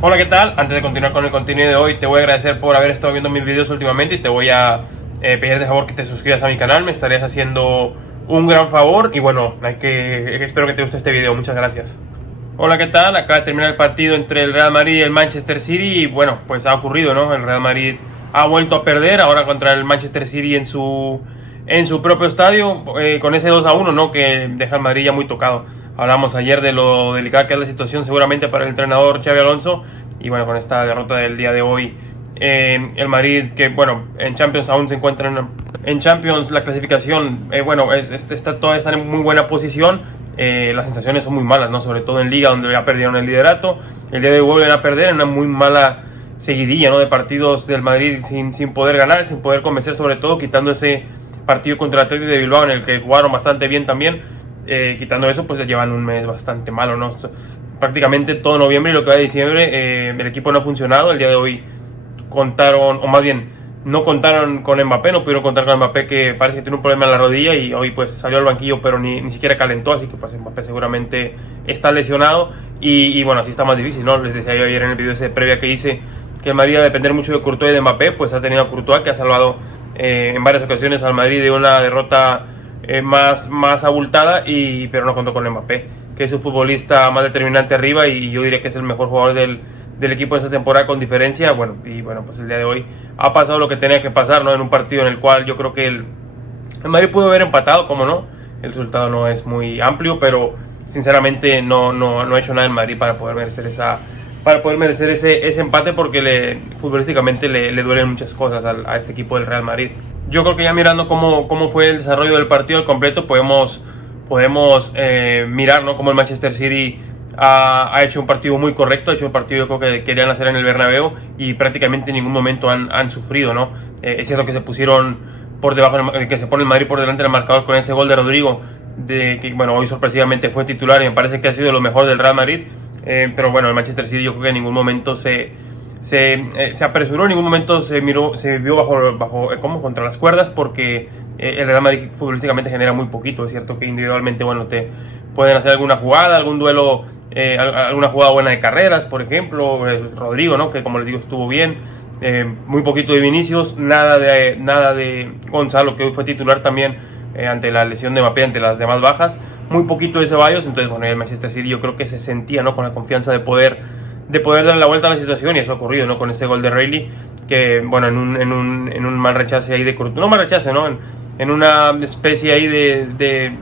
Hola, ¿qué tal? Antes de continuar con el contenido de hoy, te voy a agradecer por haber estado viendo mis videos últimamente y te voy a pedir de favor que te suscribas a mi canal. Me estarías haciendo un gran favor y bueno, espero que te guste este video. Muchas gracias. Hola, ¿qué tal? Acaba de terminar el partido entre el Real Madrid y el Manchester City y bueno, pues ha ocurrido, ¿no? El Real Madrid ha vuelto a perder ahora contra el Manchester City en su propio estadio, con ese 2-1, ¿no? Que deja al Madrid ya muy tocado. Hablamos ayer de lo delicada que es la situación seguramente para el entrenador Xabi Alonso y bueno, con esta derrota del día de hoy, el Madrid, que bueno, en Champions aún se encuentra en Champions, la clasificación, está en muy buena posición. Las sensaciones son muy malas, ¿no? Sobre todo en Liga, donde ya perdieron el liderato. El día de hoy vuelven a perder en una muy mala seguidilla, ¿no? De partidos del Madrid sin poder ganar, sin poder convencer, sobre todo quitando ese partido contra el Atlético de Bilbao en el que jugaron bastante bien también. Quitando eso, pues ya llevan un mes bastante malo, ¿no? Prácticamente todo noviembre y lo que va de diciembre, el equipo no ha funcionado. El día de hoy contaron, o más bien, no contaron con Mbappé, no pudieron contar con Mbappé, que parece que tiene un problema en la rodilla y hoy pues salió al banquillo, pero ni siquiera calentó, así que pues Mbappé seguramente está lesionado y bueno, así está más difícil, ¿no? Les decía yo ayer en el video ese previa que hice que el Madrid iba a depender mucho de Courtois y de Mbappé, pues ha tenido a Courtois, que ha salvado en varias ocasiones al Madrid de una derrota más abultada, pero no contó con Mbappé, que es un futbolista más determinante arriba y yo diría que es el mejor jugador del equipo de esta temporada con diferencia. Bueno, pues el día de hoy ha pasado lo que tenía que pasar, ¿no? En un partido en el cual yo creo que el Madrid pudo haber empatado, como no. El resultado no es muy amplio, pero sinceramente no ha hecho nada el Madrid para poder merecer ese empate, porque futbolísticamente le duelen muchas cosas a este equipo del Real Madrid. Yo creo que ya mirando cómo fue el desarrollo del partido al completo, podemos mirar, ¿no? Cómo el Manchester City ha hecho un partido muy correcto, ha hecho un partido yo creo que querían hacer en el Bernabéu y prácticamente en ningún momento han sufrido, ¿no? Es cierto que se pusieron por debajo, que se pone el Madrid por delante del marcador con ese gol de Rodrigo, que bueno, hoy sorpresivamente fue titular y me parece que ha sido lo mejor del Real Madrid, pero bueno, el Manchester City yo creo que en ningún momento se apresuró, en ningún momento se vio como contra las cuerdas, porque el Real Madrid futbolísticamente genera muy poquito. Es cierto que individualmente, bueno, te pueden hacer alguna jugada, algún duelo, alguna jugada buena de carreras, por ejemplo, Rodrigo, ¿no? Que como les digo estuvo bien, muy poquito de Vinicius, nada de Gonzalo, que hoy fue titular también ante la lesión de Mbappé, ante las demás bajas, muy poquito de Ceballos. Entonces bueno, el Manchester City yo creo que se sentía, ¿no? Con la confianza de poder darle la vuelta a la situación, y eso ha ocurrido, ¿no? Con ese gol de Reilly, que bueno, en un mal rechace ahí de Courtois, no mal rechace, ¿no? En una especie ahí de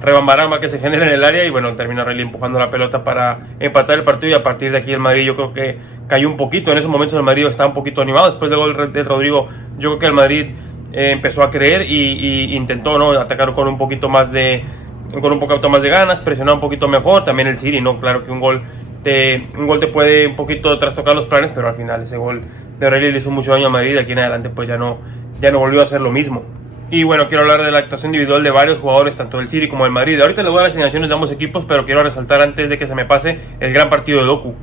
rebambaramba que se genera en el área, y bueno, termina Reilly empujando la pelota para empatar el partido, y a partir de aquí el Madrid yo creo que cayó un poquito. En esos momentos el Madrid estaba un poquito animado, después del gol de Rodrigo yo creo que el Madrid empezó a creer y intentó, ¿no? Atacar con un poquito más de ganas, presionar un poquito mejor. También el City, ¿no? Claro que un gol te puede un poquito trastocar los planes, pero al final ese gol de Reilly le hizo mucho daño a Madrid. De aquí en adelante pues ya no volvió a hacer lo mismo. Y bueno, quiero hablar de la actuación individual de varios jugadores, tanto del City como del Madrid. Ahorita les voy a dar las asignaciones de ambos equipos, pero quiero resaltar antes de que se me pase el gran partido de Doku.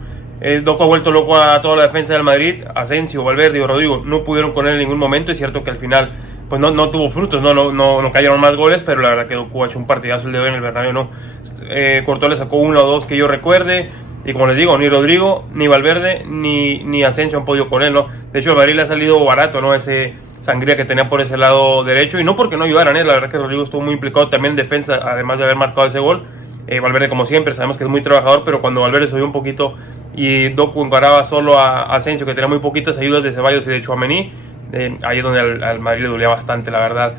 Doku ha vuelto loco a toda la defensa del Madrid. Asensio, Valverde y Rodrigo no pudieron con él en ningún momento. Es cierto que al final pues no tuvo frutos, no cayeron más goles, pero la verdad que Doku ha hecho un partidazo el de hoy en el Bernabéu, ¿no? Courtois le sacó uno o dos que yo recuerde. Y como les digo, ni Rodrigo, ni Valverde, ni Asensio han podido con él, ¿no? De hecho, el Madrid le ha salido barato, ¿no? Ese sangría que tenía por ese lado derecho. Y no porque no ayudaran, la verdad que Rodrigo estuvo muy implicado también en defensa, además de haber marcado ese gol. Valverde, como siempre, sabemos que es muy trabajador, pero cuando Valverde subió un poquito y Doku encaraba solo a Asensio, que tenía muy poquitas ayudas de Ceballos y de Tchouaméni, ahí es donde al Madrid le dolía bastante, la verdad.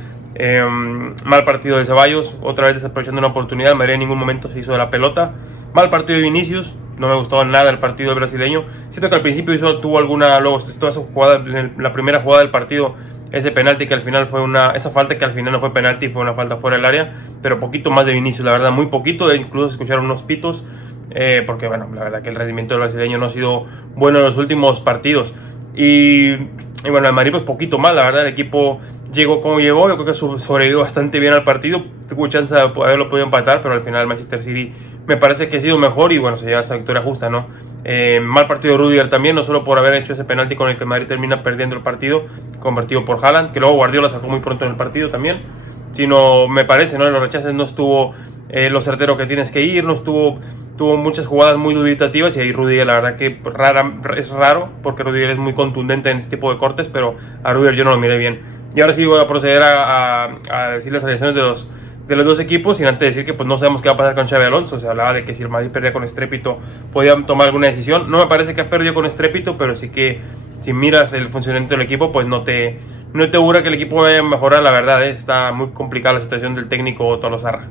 Mal partido de Ceballos, otra vez desaprovechando una oportunidad. El Madrid en ningún momento se hizo de la pelota. Mal partido de Vinicius, no me gustó nada el partido del brasileño. Siento que al principio tuvo alguna, luego toda esa jugada, la primera jugada del partido, ese penalti que al final fue esa falta que al final no fue penalti, fue una falta fuera del área, pero poquito más de Vinicius, la verdad, muy poquito. Incluso se escucharon unos pitos, porque bueno, la verdad que el rendimiento del brasileño no ha sido bueno en los últimos partidos. Y bueno, el Madrid pues poquito más, la verdad. El equipo llegó como llegó, yo creo que sobrevivió bastante bien al partido. Tuvo chance de haberlo podido empatar, pero al final el Manchester City me parece que ha sido mejor y bueno, se lleva esa victoria justa, ¿no? Mal partido de Rudiger también, no solo por haber hecho ese penalti con el que el Madrid termina perdiendo el partido, convertido por Haaland, que luego Guardiola sacó muy pronto en el partido también, sino me parece, ¿no? En los rechaces no estuvo lo certero que tienes que ir, no estuvo tuvo muchas jugadas muy dubitativas y ahí Rudiger la verdad que es raro porque Rudiger es muy contundente en este tipo de cortes, pero a Rudiger yo no lo miré bien. Y ahora sí voy a proceder a decir las alineaciones de los dos equipos, sin antes decir que pues no sabemos qué va a pasar con Xabi Alonso. Se hablaba de que si el Madrid perdía con estrépito podía tomar alguna decisión. No me parece que ha perdido con estrépito, pero sí que si miras el funcionamiento del equipo pues no te augura que el equipo vaya a mejorar, la verdad. Está muy complicada la situación del técnico Tolosarra.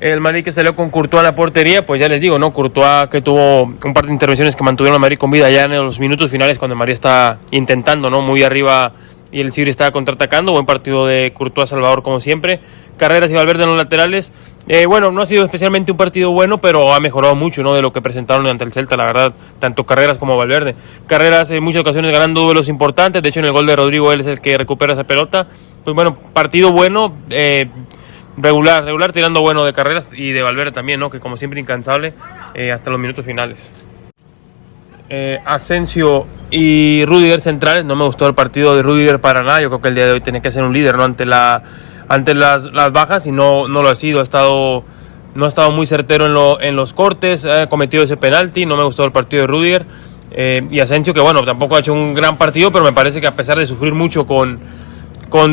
El Madrid que salió con Courtois en la portería, pues ya les digo, ¿no? Courtois que tuvo un par de intervenciones que mantuvieron al Madrid con vida ya en los minutos finales cuando el Madrid está intentando, ¿no? Muy arriba y el City estaba contraatacando. Buen partido de Courtois Salvador como siempre. Carreras y Valverde en los laterales. Bueno, no ha sido especialmente un partido bueno, pero ha mejorado mucho, ¿no? De lo que presentaron ante el Celta, la verdad, tanto Carreras como Valverde. Carreras en muchas ocasiones ganando duelos importantes, de hecho en el gol de Rodrigo él es el que recupera esa pelota. Pues bueno, partido bueno, regular tirando bueno de Carreras y de Valverde también, ¿no? Que como siempre incansable hasta los minutos finales. Asensio y Rudiger centrales. No me gustó el partido de Rudiger para nada. Yo creo que el día de hoy tenía que ser un líder, ¿no? Ante las bajas y no lo ha sido. No ha estado muy certero en los cortes. Ha cometido ese penalti. No me gustó el partido de Rudiger. Y Asensio, que bueno, tampoco ha hecho un gran partido, pero me parece que a pesar de sufrir mucho con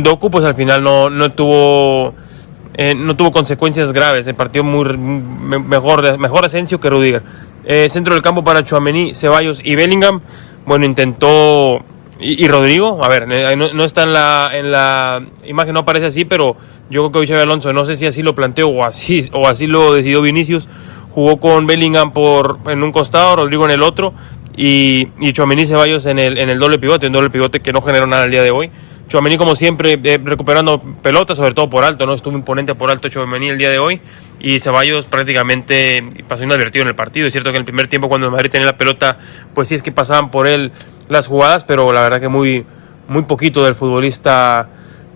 Doku, pues al final no tuvo consecuencias graves. El partido mejor Asensio que Rudiger. Centro del campo para Tchouaméni, Ceballos y Bellingham. Bueno, intentó... Y Rodrigo, a ver, no está en la imagen, no aparece así, pero yo creo que hoy Xabi Alonso, no sé si así lo planteó o así lo decidió Vinicius. Jugó con Bellingham en un costado, Rodrigo en el otro, y Tchouaméni, Ceballos en el doble pivote, un doble pivote que no generó nada el día de hoy. Tchouaméni como siempre recuperando pelotas, sobre todo por alto, ¿no? Estuvo imponente por alto Tchouaméni el día de hoy, y Ceballos prácticamente pasó inadvertido en el partido. Es cierto que en el primer tiempo cuando el Madrid tenía la pelota, pues sí es que pasaban por él las jugadas, pero la verdad que muy poquito del futbolista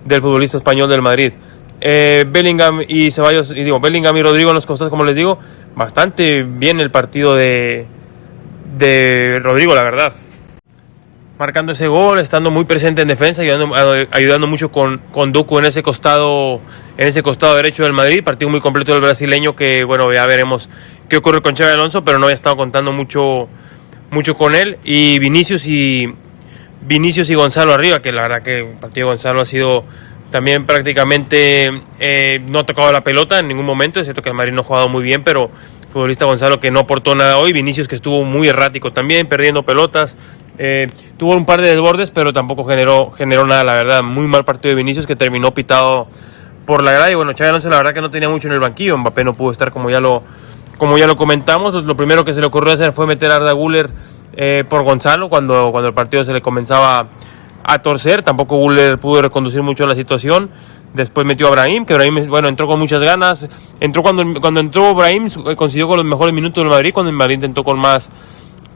español del Madrid. Bellingham y Ceballos, Bellingham y Rodrigo en los costados, como les digo, bastante bien el partido de Rodrigo, la verdad. Marcando ese gol, estando muy presente en defensa, ayudando mucho con Doku en ese costado derecho del Madrid. Partido muy completo del brasileño que, bueno, ya veremos qué ocurre con Xabi Alonso, pero no había estado contando mucho con él. Y Vinicius y Gonzalo arriba, que la verdad que el partido de Gonzalo ha sido también prácticamente no ha tocado la pelota en ningún momento. Es cierto que el Madrid no ha jugado muy bien, pero futbolista Gonzalo que no aportó nada hoy. Vinicius que estuvo muy errático también, perdiendo pelotas. Tuvo un par de desbordes, pero tampoco generó nada, la verdad. Muy mal partido de Vinicius que terminó pitado por la grada. Y bueno, Xabi Alonso la verdad que no tenía mucho en el banquillo. Mbappé no pudo estar, como ya lo comentamos. Lo primero que se le ocurrió hacer fue meter a Arda Güler por Gonzalo cuando el partido se le comenzaba a torcer. Tampoco Güler pudo reconducir mucho la situación. Después metió a Brahim, que Brahim, bueno, entró con muchas ganas. Entró cuando entró Brahim, consiguió con los mejores minutos del Madrid, cuando el Madrid intentó con más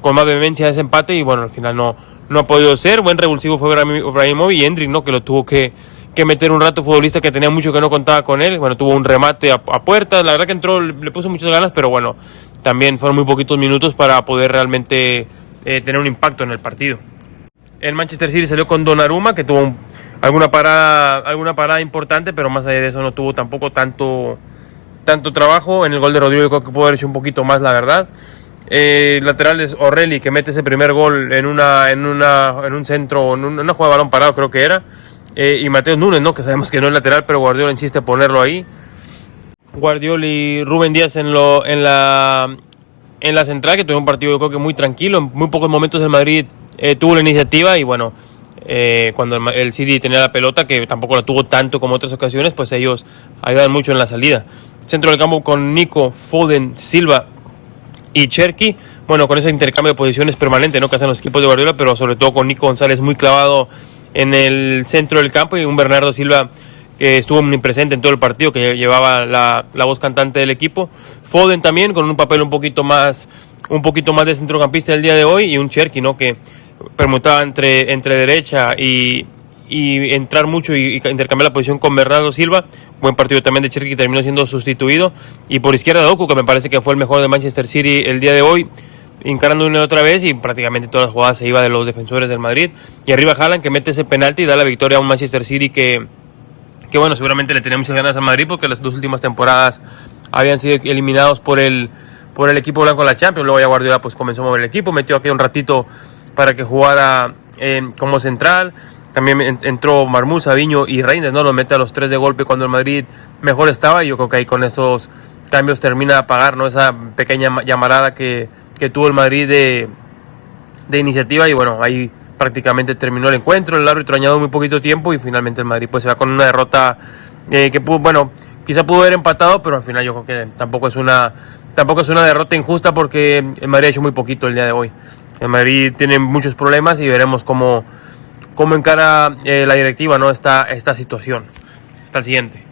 vehemencia ese empate, y bueno, al final no ha podido ser. Buen revulsivo fue Brahimovic y Endrick, ¿no? Que lo tuvo que meter un rato, futbolista que tenía mucho que no contaba con él. Bueno, tuvo un remate a puerta, la verdad que entró, le puso muchas ganas, pero bueno, también fueron muy poquitos minutos para poder realmente tener un impacto en el partido. El Manchester City salió con Donnarumma, que tuvo alguna parada importante, pero más allá de eso no tuvo tampoco tanto trabajo. En el gol de Rodrigo creo que pudo haber hecho un poquito más, la verdad. Laterales, Orelli, que mete ese primer gol en un centro, en una jugada de balón parado creo que era. Y Mateus Núñez, ¿no? Que sabemos que no es lateral, pero Guardiola insiste en ponerlo ahí. Guardiola y Rubén Díaz en la central, que tuvo un partido yo creo que muy tranquilo. En muy pocos momentos el Madrid tuvo la iniciativa, y bueno, cuando el City tenía la pelota, que tampoco la tuvo tanto como otras ocasiones, pues ellos ayudan mucho en la salida. Centro del campo con Nico, Foden, Silva y Cherki. Bueno, con ese intercambio de posiciones permanente, ¿no? Que hacen los equipos de Guardiola, pero sobre todo con Nico González muy clavado en el centro del campo, y un Bernardo Silva que estuvo muy presente en todo el partido, que llevaba la voz cantante del equipo. Foden también con un papel un poquito más de centrocampista el día de hoy, y un Cherki, ¿no? Que permutaba entre derecha y entrar mucho y intercambiar la posición con Bernardo Silva. Buen partido también de Cherki, que terminó siendo sustituido. Y por izquierda Doku, que me parece que fue el mejor de Manchester City el día de hoy, encarando una y otra vez, y prácticamente todas las jugadas se iba de los defensores del Madrid. Y arriba Haaland, que mete ese penalti y da la victoria a un Manchester City que bueno, seguramente le tenía muchas ganas al Madrid, porque las dos últimas temporadas habían sido eliminados por el por el equipo blanco en la Champions. Luego ya Guardiola pues comenzó a mover el equipo, metió aquí un ratito para que jugara como central. También entró Marmú, Savinho y Reinders, ¿no? Los mete a los 3 de golpe cuando el Madrid mejor estaba. Y yo creo que ahí con estos cambios termina de apagar, ¿no? Esa pequeña llamarada que tuvo el Madrid de iniciativa. Y bueno, ahí prácticamente terminó el encuentro. El árbitro añadió muy poquito tiempo y finalmente el Madrid pues se va con una derrota que pudo, bueno, quizá pudo haber empatado, pero al final yo creo que tampoco es una derrota injusta porque el Madrid ha hecho muy poquito el día de hoy. El Madrid tiene muchos problemas y veremos cómo encara la directiva, ¿no? esta situación. Hasta el siguiente.